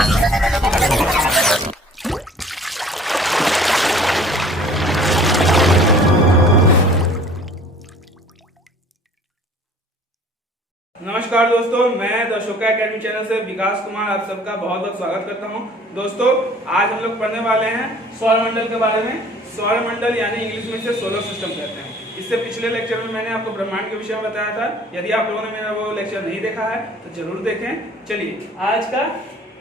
नमस्कार दोस्तों, मैं द अशोका एकेडमी चैनल से विकास कुमार आप सबका बहुत बहुत स्वागत करता हूं। दोस्तों, आज हम लोग पढ़ने वाले हैं सौरमंडल के बारे में। सौरमंडल यानी इंग्लिश में इसे सोलर सिस्टम कहते हैं। इससे पिछले लेक्चर में मैंने आपको ब्रह्मांड के विषय में बताया था। यदि आप लोगों ने मेरा वो लेक्चर नहीं देखा है तो जरूर देखें। चलिए, आज का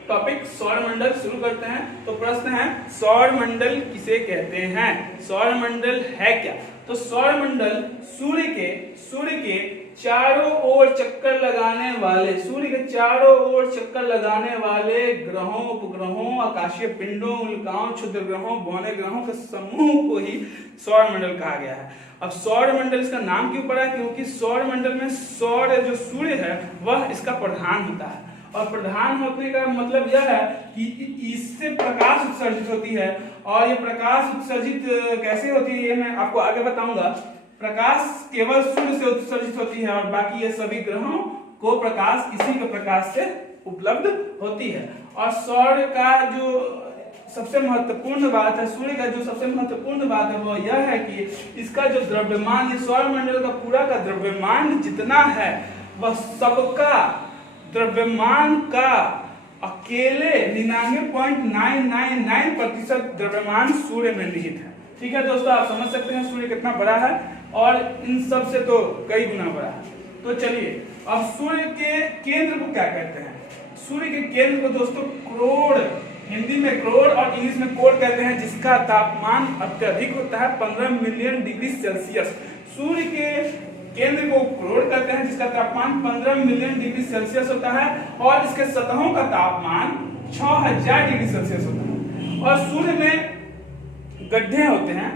टॉपिक सौरमंडल शुरू करते हैं। तो प्रश्न है, सौरमंडल किसे कहते हैं? सौरमंडल है क्या? तो सौरमंडल सूर्य के चारों ओर चक्कर लगाने वाले, सूर्य के चारों ओर चक्कर लगाने वाले ग्रहों, उपग्रहों, आकाशीय पिंडों, उल्काओं, क्षुद्र ग्रहों, बौने ग्रहों के समूह को ही सौरमंडल कहा गया है। अब सौरमंडल इसका नाम क्यों पड़ा? क्योंकि सौरमंडल में सौर जो सूर्य है वह इसका प्रधान होता है। और प्रधान होने का मतलब यह है कि इससे प्रकाश उत्सर्जित होती है। और ये प्रकाश उत्सर्जित कैसे होती है ये मैं आपको आगे बताऊंगा। प्रकाश केवल सूर्य से उत्सर्जित होती है और बाकी ये सभी ग्रहों को प्रकाश इसी के प्रकाश से उपलब्ध होती है। और सौर का जो सबसे महत्वपूर्ण बात है, सूर्य का जो सबसे महत्वपूर्ण बात है वो यह है कि इसका जो द्रव्यमान, ये सौरमंडल का पूरा का द्रव्यमान जितना है वह सबका द्रव्यमान का अकेले 99.999% द्रव्यमान सूर्य में निहित है। ठीक है दोस्तों, आप समझ सकते हैं सूर्य कितना बड़ा है और इन सब से तो कई गुना बड़ा है। तो चलिए, अब सूर्य के केंद्र को क्या कहते हैं? सूर्य के केंद्र को दोस्तों क्रोड़, हिंदी में क्रोड़ और इंग्लिश में कोर कहते हैं, जिसका तापमान अत्यधिक होता है 15 मिलियन डिग्री सेल्सियस। सूर्य के केंद्र को क्रोड़ कहते हैं, जिसका तापमान 15 मिलियन डिग्री सेल्सियस होता है और इसके सतहों का तापमान 6000 डिग्री सेल्सियस होता है। और सूर्य में गड्ढे होते हैं,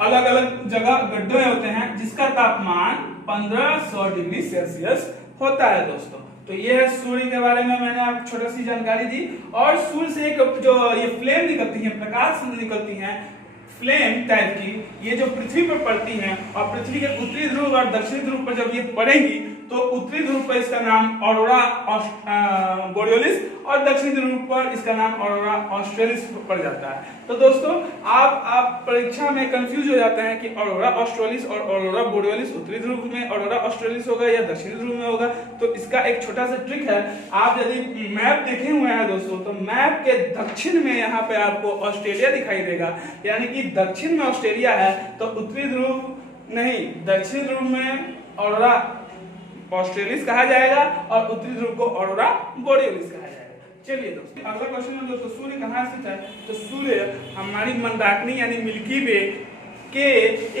अलग अलग जगह गड्ढे होते हैं, जिसका तापमान 1500 डिग्री सेल्सियस होता है दोस्तों। तो ये है सूर्य के बारे में मैंने आपको छोटी सी जानकारी दी। और सूर्य से एक जो ये फ्लेम निकलती है, प्रकाश निकलती है, फ्लेम टाइप की, ये जो पृथ्वी पर पड़ती हैं और पृथ्वी के उत्तरी ध्रुव और दक्षिणी ध्रुव पर जब ये पड़ेंगी तो उत्तरी ध्रुव पर इसका नाम ऑरोरा बोरियोलिस और दक्षिणी ध्रुव पर इसका नाम ऑरोरा ऑस्ट्रेलिस पड़ जाता है। तो दोस्तों, आप परीक्षा में कंफ्यूज हो जाते हैं कि ऑरोरा ऑस्ट्रेलिस और ऑरोरा बोरियोलिस उत्तरी ध्रुव में ऑरोरा ऑस्ट्रेलिस होगा या दक्षिणी ध्रुव में होगा। तो इसका एक छोटा सा ट्रिक है। आप यदि मैप देखे हुए हैं दोस्तों, तो मैप के दक्षिण में यहाँ पे आपको ऑस्ट्रेलिया दिखाई देगा, यानी कि दक्षिण में ऑस्ट्रेलिया है, तो उत्तरी ध्रुव नहीं, दक्षिण ध्रुव में ऑरोरा ऑस्ट्रेलिस कहा जाएगा और उत्तरी ध्रुव को ऑरोरा बोरियोलिस कहा जाएगा। चलिए दोस्तों, अगला क्वेश्चन है दोस्तों, सूर्य कहाँ स्थित है? तो सूर्य हमारी मंदाकिनी यानी मिल्की वे के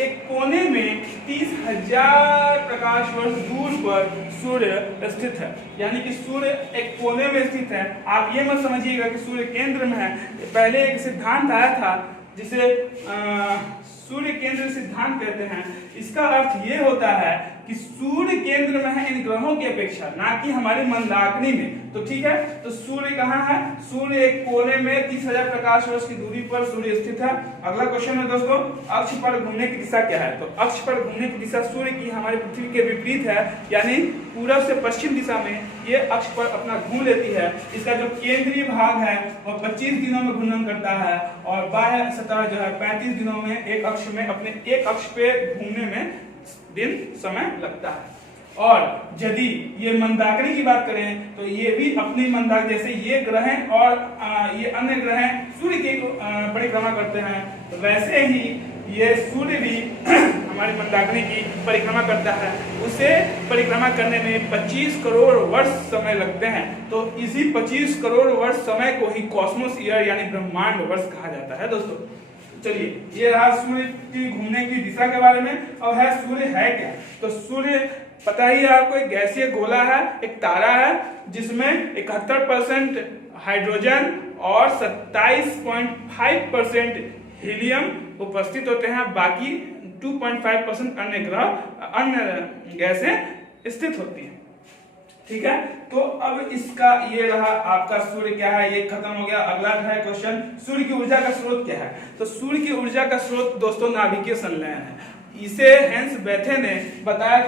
एक कोने में 30,000 प्रकाश वर्ष दूर पर सूर्य स्थित है। यानी कि सूर्य एक कोने में स्थित है। आप ये मत समझिएगा कि सूर्य केंद्र में है। पहले एक सिद्धांत आया था जिसे सूर्य केंद्र सिद्धांत कहते हैं। इसका अर्थ ये होता है कि सूर्य केंद्र में है इन ग्रहों की अपेक्षा, ना कि हमारी मंदाकिनी में। तो ठीक है, तो सूर्य कहाँ है? सूर्य एक कोने में 30,000 प्रकाश वर्ष की दूरी पर सूर्य स्थित है। अगला क्वेश्चन है दोस्तों, अक्ष पर घूमने की दिशा क्या है? तो अक्ष पर घूमने की दिशा सूर्य की हमारी पृथ्वी के विपरीत है, यानी पूरब से पश्चिम दिशा में ये अक्ष पर अपना घूम लेती है। इसका जो केंद्रीय भाग है वह 25 दिनों में घूर्णन करता है और बाह्य सतह जो है 35 दिनों में एक अक्ष में अपने एक अक्ष पे घूमने में दिन समय लगता है। और यदि ये मंदाकिनी की बात करें तो ये भी अपनी मंदाक, जैसे ये ग्रह और ये अन्य ग्रह सूर्य की परिक्रमा करते हैं, तो वैसे ही ये सूर्य भी हमारी मंदाकिनी की परिक्रमा करता है। उसे परिक्रमा करने में 25 करोड़ वर्ष समय लगते हैं। तो इसी 25 करोड़ वर्ष समय को ही कॉस्मोस ईयर यानी ब्रह्मांड वर्ष कहा जाता है दोस्तों। चलिए, ये रहा सूर्य की घूमने की दिशा के बारे में। अब है सूर्य है क्या? तो सूर्य पता ही है आपको, एक गैसीय गोला है, एक तारा है जिसमें 71% हाइड्रोजन और 27.5% हीलियम उपस्थित होते हैं। बाकी 2.5% अन्य गैसें स्थित होती हैं। ठीक है, तो अब इसका ये रहा आपका सूर्य क्या है, ये खत्म हो गया। अगला है क्वेश्चन, सूर्य की ऊर्जा का स्रोत क्या है? तो सूर्य की ऊर्जा का स्रोत दोस्तों नाभिकीय संलयन है। इसे हेंस बेथे ने बताया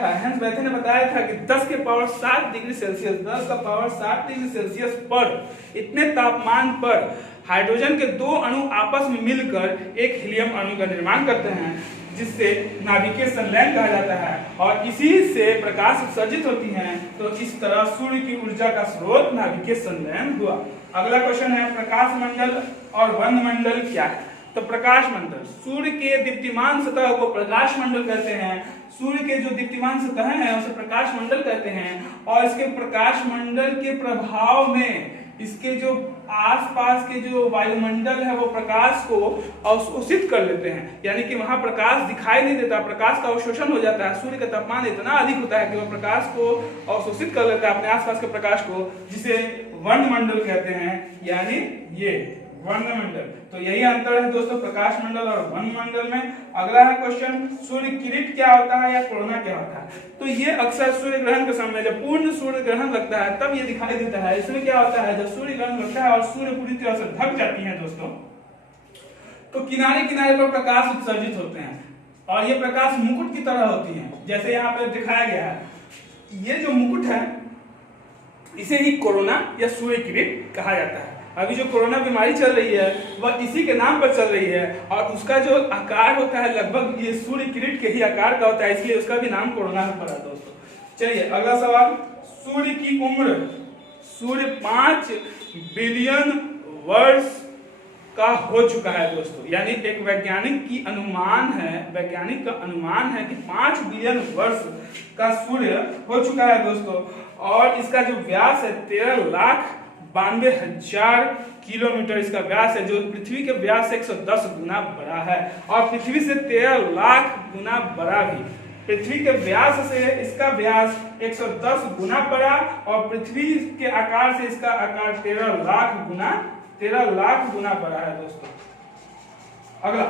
था कि 10 के पावर 7 डिग्री सेल्सियस 10 का पावर 7 डिग्री सेल्सियस पर इतने तापमान पर हाइड्रोजन के दो अणु आपस में मिलकर एक हीलियम अणु का निर्माण करते हैं, जिससे नाभिकीय संलयन कहा जाता है और इसी से प्रकाश उत्सर्जित होती हैं। तो इस तरह सूर्य की ऊर्जा का स्रोत नाभिकीय संलयन हुआ। अगला क्वेश्चन है, प्रकाश मंडल और वनमंडल क्या है? तो प्रकाश मंडल, सूर्य के दीप्तिमान सतह को प्रकाश मंडल कहते हैं। सूर्य के जो दीप्तिमान सतह है उसे प्रकाश मंडल कहते हैं और इसके प्रकाश मंडल के प्रभाव में इसके जो आसपास के जो वायुमंडल है वो प्रकाश को अवशोषित कर लेते हैं, यानी कि वहां प्रकाश दिखाई नहीं देता, प्रकाश का अवशोषण हो जाता है। सूर्य का तापमान इतना अधिक होता है कि वह प्रकाश को अवशोषित कर लेता है अपने आसपास के प्रकाश को, जिसे वनमंडल कहते हैं, यानी ये वनमंडल। तो यही अंतर है दोस्तों प्रकाश मंडल और वनमंडल में। अगला है क्वेश्चन, सूर्य किरीट क्या होता है या कोरोना क्या होता है? तो ये अक्सर सूर्य ग्रहण के समय जब पूर्ण सूर्य ग्रहण लगता है तब ये दिखाई देता है। इसमें क्या होता है, जब सूर्य ग्रहण लगता है और सूर्य पूरी तरह से ढक जाती है दोस्तों, तो किनारे किनारे पर प्रकाश उत्सर्जित होते हैं और ये प्रकाश मुकुट की तरह होती है, जैसे यहाँ पर दिखाया गया है। ये जो मुकुट है इसे ही कोरोना या सूर्य किरीट कहा जाता है। अभी जो कोरोना बीमारी चल रही है वह इसी के नाम पर चल रही है और उसका जो आकार होता है लगभग ये सूर्य किरीट के ही आकार का होता है, इसलिए उसका भी नाम कोरोना में पड़ा दोस्तों। चलिए अगला सवाल, सूर्य की उम्र, सूर्य 5 बिलियन वर्ष का हो चुका है दोस्तों, यानी एक वैज्ञानिक का अनुमान है कि 5 बिलियन वर्ष का सूर्य हो चुका है दोस्तों और इसका जो व्यास है 13,92,000 किलोमीटर इसका व्यास है, जो पृथ्वी के व्यास से 110 गुना बड़ा है और पृथ्वी से 13 लाख गुना बड़ा भी। पृथ्वी के व्यास से इसका व्यास 110 गुना बड़ा और पृथ्वी के आकार से इसका आकार 13 लाख गुना बड़ा है दोस्तों। अगला,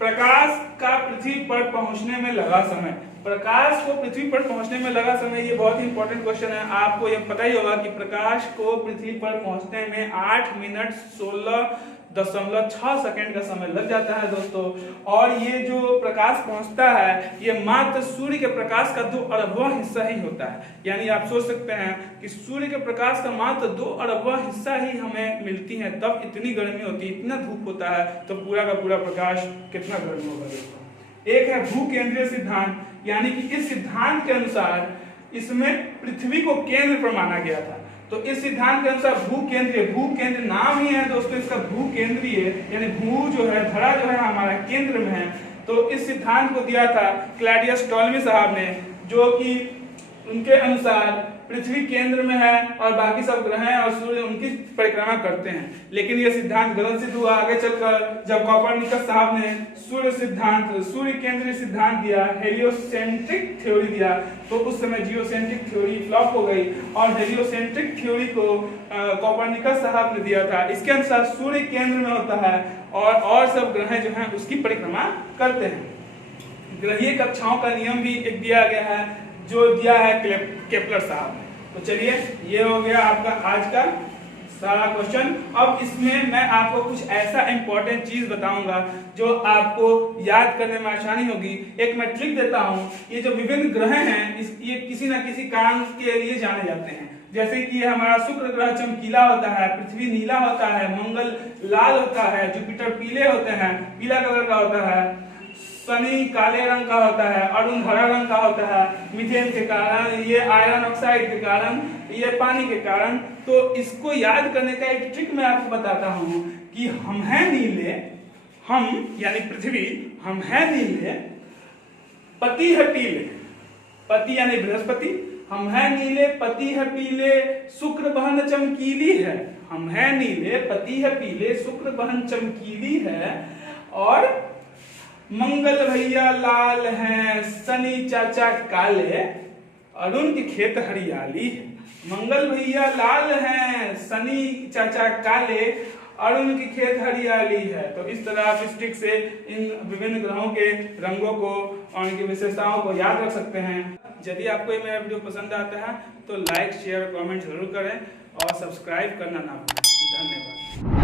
प्रकाश का पृथ्वी पर पहुंचने में लगा समय। प्रकाश को पृथ्वी पर पहुंचने में लगा समय, ये बहुत ही इंपॉर्टेंट क्वेश्चन है। आपको ये पता ही होगा कि प्रकाश को पृथ्वी पर पहुंचने में 8 मिनट 16.6 सेकंड का समय लग जाता है दोस्तों। और ये जो प्रकाश पहुंचता है ये मात्र सूर्य के प्रकाश का 2 अरबवां हिस्सा ही होता है, यानी आप सोच सकते हैं कि सूर्य के प्रकाश का मात्र 2 अरबवां हिस्सा ही हमें मिलती है, तब इतनी गर्मी होती है, इतना धूप होता है, तो पूरा का पूरा प्रकाश कितना गर्म होगा दोस्तों। एक है भूकेंद्रीय सिद्धांत, यानी कि इस सिद्धांत के अनुसार इसमें पृथ्वी को केंद्र पर माना गया था। तो इस सिद्धांत के अनुसार भूकेंद्र नाम ही है दोस्तों इसका, भूकेंद्रीय, यानी भू जो है, धरा जो है हमारा केंद्र में है। तो इस सिद्धांत को दिया था क्लॉडियस टॉलमी साहब ने, जो कि उनके अनुसार पृथ्वी केंद्र में है और बाकी सब ग्रह और सूर्य उनकी परिक्रमा करते हैं। लेकिन यह सिद्धांत गलत सिद्ध हुआ आगे चलकर, जब कोपरनिकस साहब ने सूर्य केंद्रीय सिद्धांत दिया, हेलियोसेंट्रिक थ्योरी दिया, तो उस समय जियोसेंट्रिक थ्योरी फ्लॉप हो गई और हेलियोसेंट्रिक थ्योरी को कोपरनिकस साहब ने दिया था। इसके अनुसार सूर्य केंद्र में होता है और सब ग्रह जो हैं उसकी परिक्रमा करते हैं। ग्रहीय कक्षाओं का नियम भी एक दिया गया है, जो दिया है केपलर साहब ने। तो चलिए ये हो गया आपका आज का सारा क्वेश्चन। अब इसमें मैं आपको कुछ ऐसा इंपॉर्टेंट चीज बताऊंगा जो आपको याद करने में आसानी होगी। एक मैं ट्रिक देता हूं, ये जो विभिन्न ग्रह हैं ये किसी न किसी कारण के लिए जाने जाते हैं। जैसे कि हमारा शुक्र ग्रह चमकीला होता है, पृथ्वी नीला होता है, मंगल लाल होता है, जुपिटर पीले होते हैं, पीला कलर का होता है, शनि काले रंग का होता है, अरुण हरा रंग का होता है, मीथेन के कारण, ये आयरन ऑक्साइड के कारण, ये पानी के कारण। तो इसको याद करने का एक ट्रिक मैं आपको बताता हूं कि हम हैं नीले, हम यानी पृथ्वी, हम हैं नीले, पति है पीले, पति यानी बृहस्पति, हम हैं नीले, पति है पीले, शुक्र बहन चमकीली है, हम हैं नीले, पति है पीले, शुक्र बहन चमकीली है, और मंगल भैया लाल हैं, शनि चाचा काले, अरुण की खेत हरियाली है। मंगल भैया लाल हैं, शनि चाचा काले, अरुण की खेत हरियाली है। तो इस तरह आप इस ट्रिक से इन विभिन्न ग्रहों के रंगों को और इनकी विशेषताओं को याद रख सकते हैं। यदि आपको ये मेरा वीडियो पसंद आता है तो लाइक शेयर कमेंट जरूर करें और सब्सक्राइब करना ना भूलें। धन्यवाद।